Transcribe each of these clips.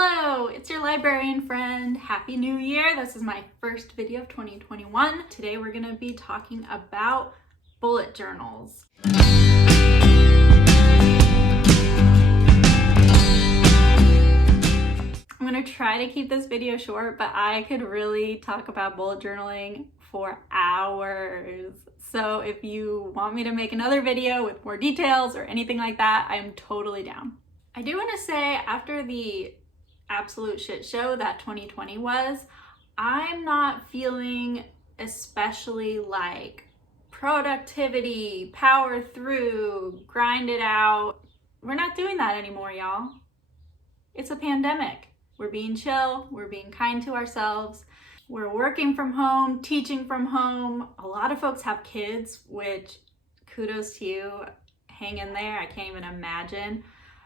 Hello, it's your librarian friend. Happy New Year. This is my first video of 2021. Today we're going to be talking about bullet journals. I'm going to try to keep this video short, but I could really talk about bullet journaling for hours. So if you want me to make another video with more details or anything like that, I'm totally down. I do want to say, after the absolute shit show that 2020 was, I'm not feeling especially like productivity, power through, grind it out. We're not doing that anymore, y'all. It's a pandemic. We're being chill, we're being kind to ourselves. We're working from home, teaching from home. A lot of folks have kids, which kudos to you. Hang in there, I can't even imagine.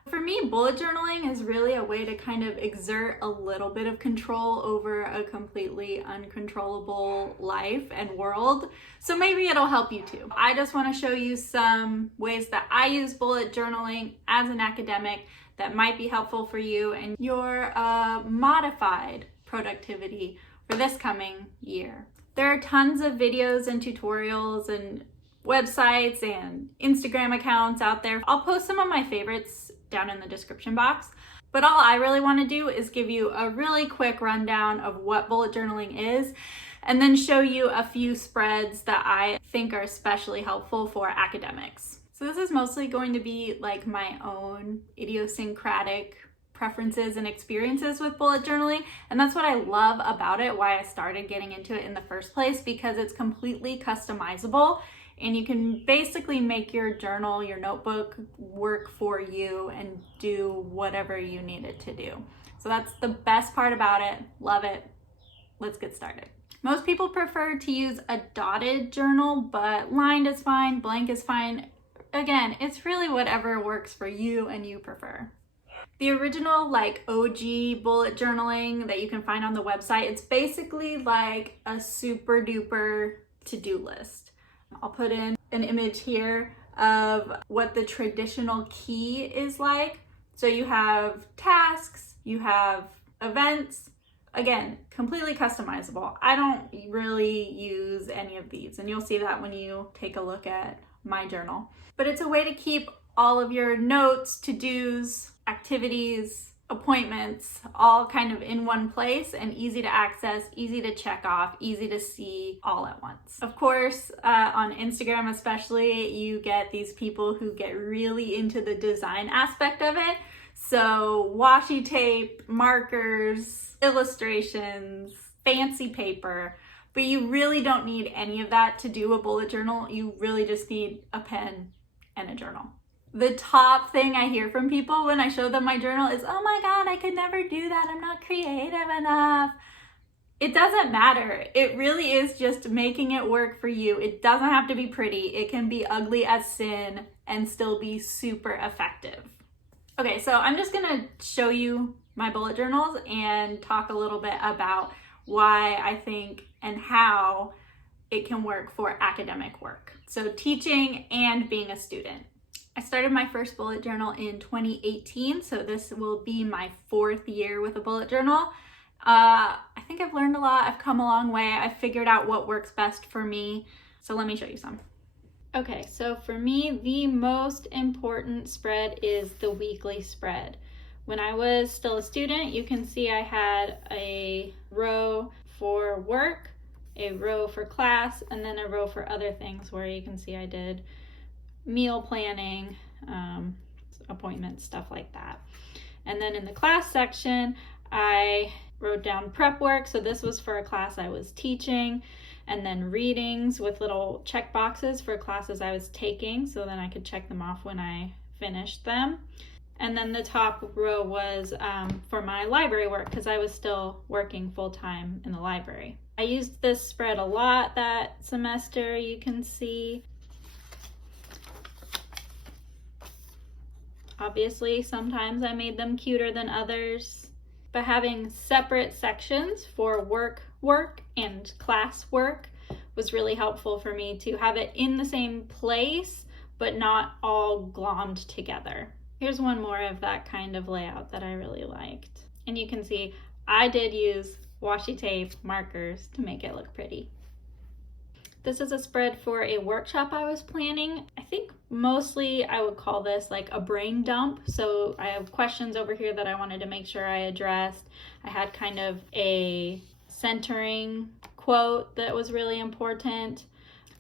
For me, bullet journaling is really a way to kind of exert a little bit of control over a completely uncontrollable life and world. So maybe it'll help you too. I just want to show you some ways that I use bullet journaling as an academic that might be helpful for you and your modified productivity for this coming year. There are tons of videos and tutorials and websites and Instagram accounts out there. I'll post some of my favorites down in the description box, but all I really want to do is give you a really quick rundown of what bullet journaling is, and then show you a few spreads that I think are especially helpful for academics. So this is mostly going to be like my own idiosyncratic preferences and experiences with bullet journaling, and that's what I love about it, why I started getting into it in the first place, because it's completely customizable. And you can basically make your journal, your notebook, work for you and do whatever you need it to do. So that's the best part about it. Love it. Let's get started. Most people prefer to use a dotted journal, but lined is fine, blank is fine. Again, it's really whatever works for you and you prefer. The original OG bullet journaling that you can find on the website, it's basically like a super duper to-do list. I'll put in an image here of what the traditional key is like. So you have tasks, you have events, again, completely customizable. I don't really use any of these, and you'll see that when you take a look at my journal. But it's a way to keep all of your notes, to-dos, activities, appointments, all kind of in one place and easy to access, easy to check off, easy to see all at once. Of course, on Instagram especially, you get these people who get really into the design aspect of it. So washi tape, markers, illustrations, fancy paper, but you really don't need any of that to do a bullet journal. You really just need a pen and a journal. The top thing I hear from people when I show them my journal is, oh my God, I could never do that. I'm not creative enough. It doesn't matter. It really is just making it work for you. It doesn't have to be pretty. It can be ugly as sin and still be super effective. Okay, so I'm just gonna show you my bullet journals and talk a little bit about why I think and how it can work for academic work. So teaching and being a student. I started my first bullet journal in 2018, so this will be my 4th year with a bullet journal. I think I've learned a lot. I've come a long way. I've figured out what works best for me. So let me show you some. Okay, so for me, the most important spread is the weekly spread. When I was still a student, you can see I had a row for work, a row for class, and then a row for other things where you can see I did meal planning, appointments, stuff like that. And then in the class section, I wrote down prep work. So this was for a class I was teaching, and then readings with little check boxes for classes I was taking. So then I could check them off when I finished them. And then the top row was for my library work, because I was still working full-time in the library. I used this spread a lot that semester, you can see. Obviously, sometimes I made them cuter than others, but having separate sections for work and class work was really helpful for me to have it in the same place, but not all glommed together. Here's one more of that kind of layout that I really liked. And you can see I did use washi tape markers to make it look pretty. This is a spread for a workshop I was planning. I think mostly I would call this like a brain dump. So I have questions over here that I wanted to make sure I addressed. I had kind of a centering quote that was really important.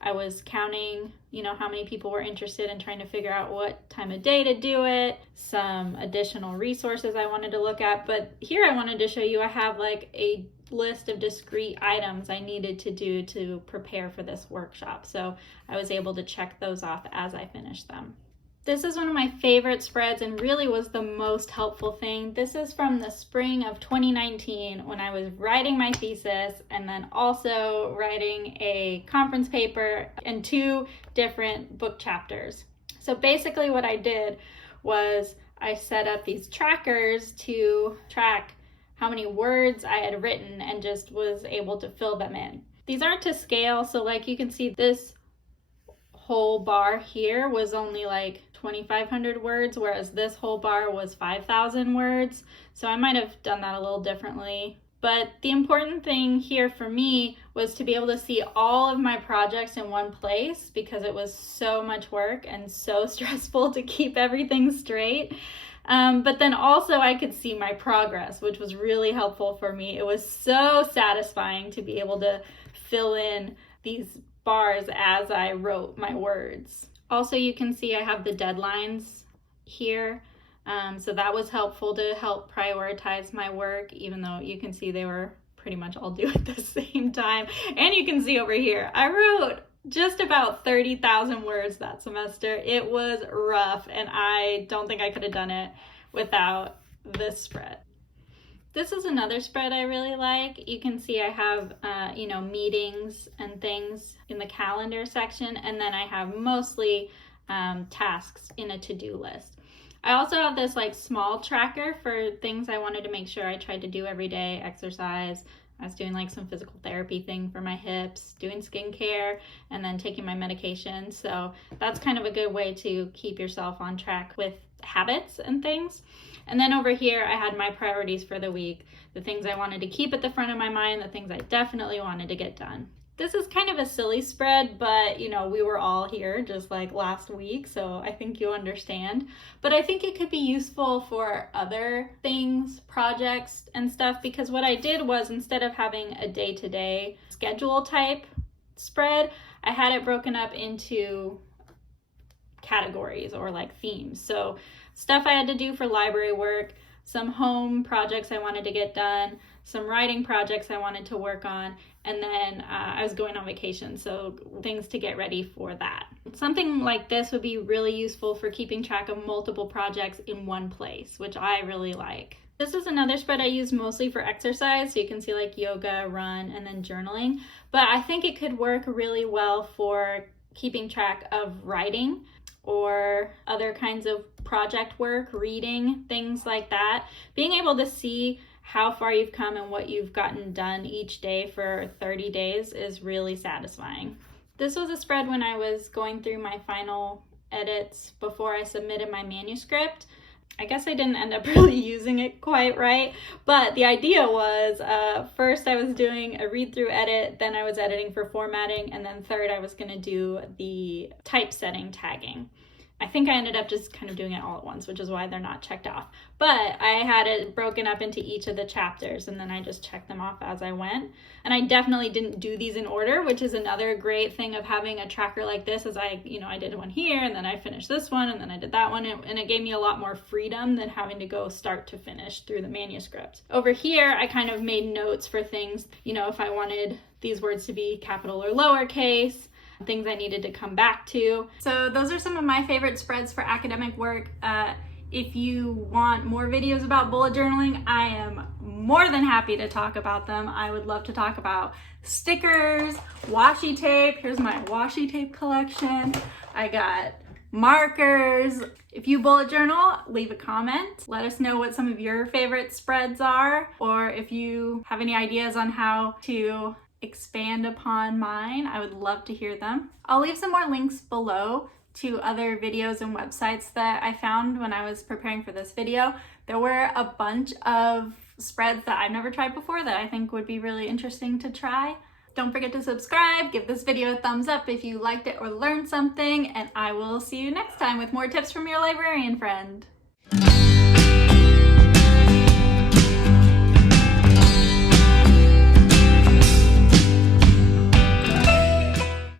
I was counting, how many people were interested in trying to figure out what time of day to do it, some additional resources I wanted to look at. But here I wanted to show you I have like a list of discrete items I needed to do to prepare for this workshop. So I was able to check those off as I finished them. This is one of my favorite spreads and really was the most helpful thing. This is from the spring of 2019 when I was writing my thesis and then also writing a conference paper and 2 different book chapters. So basically what I did was I set up these trackers to track how many words I had written and just was able to fill them in. These aren't to scale, so like you can see this whole bar here was only like 2,500 words, whereas this whole bar was 5,000 words. So I might have done that a little differently. But the important thing here for me was to be able to see all of my projects in one place because it was so much work and so stressful to keep everything straight. But then also I could see my progress, which was really helpful for me. It was so satisfying to be able to fill in these bars as I wrote my words. Also, you can see I have the deadlines here. So that was helpful to help prioritize my work, even though you can see they were pretty much all due at the same time. And you can see over here, I wrote just about 30,000 words that semester. It was rough, and I don't think I could have done it without this spread. This is another spread I really like. You can see I have, meetings and things in the calendar section, and then I have mostly tasks in a to-do list. I also have this like small tracker for things I wanted to make sure I tried to do every day, exercise. I was doing like some physical therapy thing for my hips, doing skincare, and then taking my medication. So that's kind of a good way to keep yourself on track with habits and things. And then over here, I had my priorities for the week, the things I wanted to keep at the front of my mind, the things I definitely wanted to get done. This is kind of a silly spread, but we were all here just like last week, so I think you understand. But I think it could be useful for other things, projects and stuff, because what I did was instead of having a day-to-day schedule type spread, I had it broken up into categories or like themes. So stuff I had to do for library work, some home projects I wanted to get done, some writing projects I wanted to work on, and then I was going on vacation, so things to get ready for that. Something like this would be really useful for keeping track of multiple projects in one place, which I really like. This is another spread I use mostly for exercise, so you can see like yoga, run, and then journaling, but I think it could work really well for keeping track of writing or other kinds of project work, reading, things like that. Being able to see how far you've come and what you've gotten done each day for 30 days is really satisfying. This was a spread when I was going through my final edits before I submitted my manuscript. I guess I didn't end up really using it quite right, but the idea was first I was doing a read-through edit, then I was editing for formatting, and then third I was going to do the typesetting tagging. I think I ended up just kind of doing it all at once, which is why they're not checked off. But I had it broken up into each of the chapters, and then I just checked them off as I went. And I definitely didn't do these in order, which is another great thing of having a tracker like this, is I did one here, and then I finished this one, and then I did that one, and it gave me a lot more freedom than having to go start to finish through the manuscript. Over here, I kind of made notes for things, if I wanted these words to be capital or lowercase, things I needed to come back to. So those are some of my favorite spreads for academic work. If you want more videos about bullet journaling, I am more than happy to talk about them. I would love to talk about stickers, washi tape. Here's my washi tape collection. I got markers. If you bullet journal, leave a comment. Let us know what some of your favorite spreads are, or if you have any ideas on how to expand upon mine, I would love to hear them. I'll leave some more links below to other videos and websites that I found when I was preparing for this video. There were a bunch of spreads that I've never tried before that I think would be really interesting to try. Don't forget to subscribe, give this video a thumbs up if you liked it or learned something, and I will see you next time with more tips from your librarian friend.